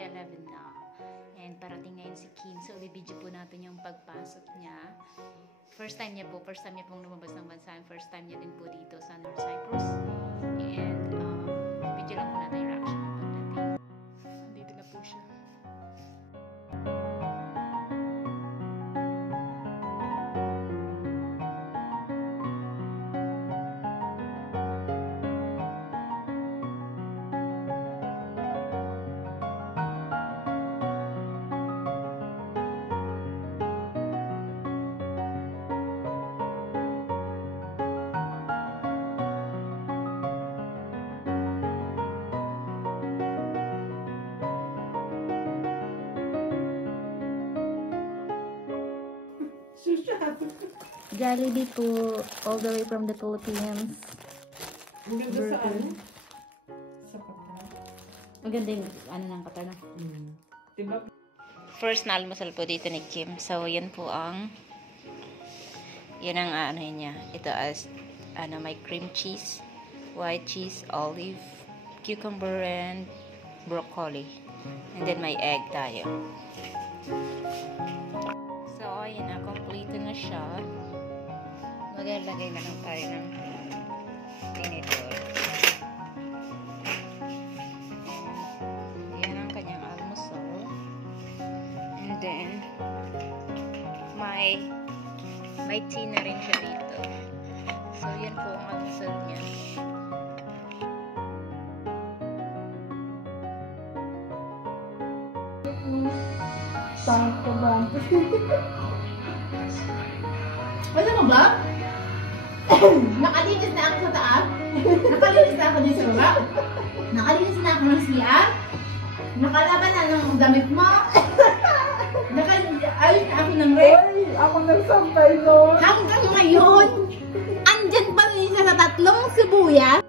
11 na. And parating ngayon si Kim. So, i-video po natin yung pagpasok niya. First time niya pong lumabas ng bansa. First time niya din po dito sa North Cyprus. And, i-video lang po natin yung reaction niya pagdating. Nandito na po siya. Jollibee po, all the way from the Philippines. Ang ganda sa ano? Sa Qatar. Maganda yung ng Qatar, no? Diba? First na almusal po dito ni Kim. So, yan po ang niya. Ito as, may cream cheese, white cheese, olive, cucumber, and broccoli. And then may egg tayo. So, ayan na. Complete na siya. Maglalagay na lang tayo ng tinidor. Yan ang kanyang almusal. And then, may tea na rin siya dito. So, yan po ang almusal niya. Sangko ba? Alam mo ba? Nakalinis na ako sa taas. Nakalinis na ako din sa baba. Nakalinis na ako ng CR. Nakalaban na ng damit mo. Ayos na ako ng rep. Ay, ako nagsampay nun. Hanggang ngayon, andyan pa rin siya sa 3 sibuyas.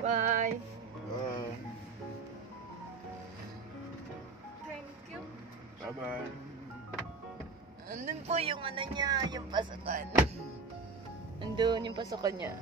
Bye. Thank you. Bye-bye. Andun po yung niya, yung pasokan. Andun yung pasokan niya.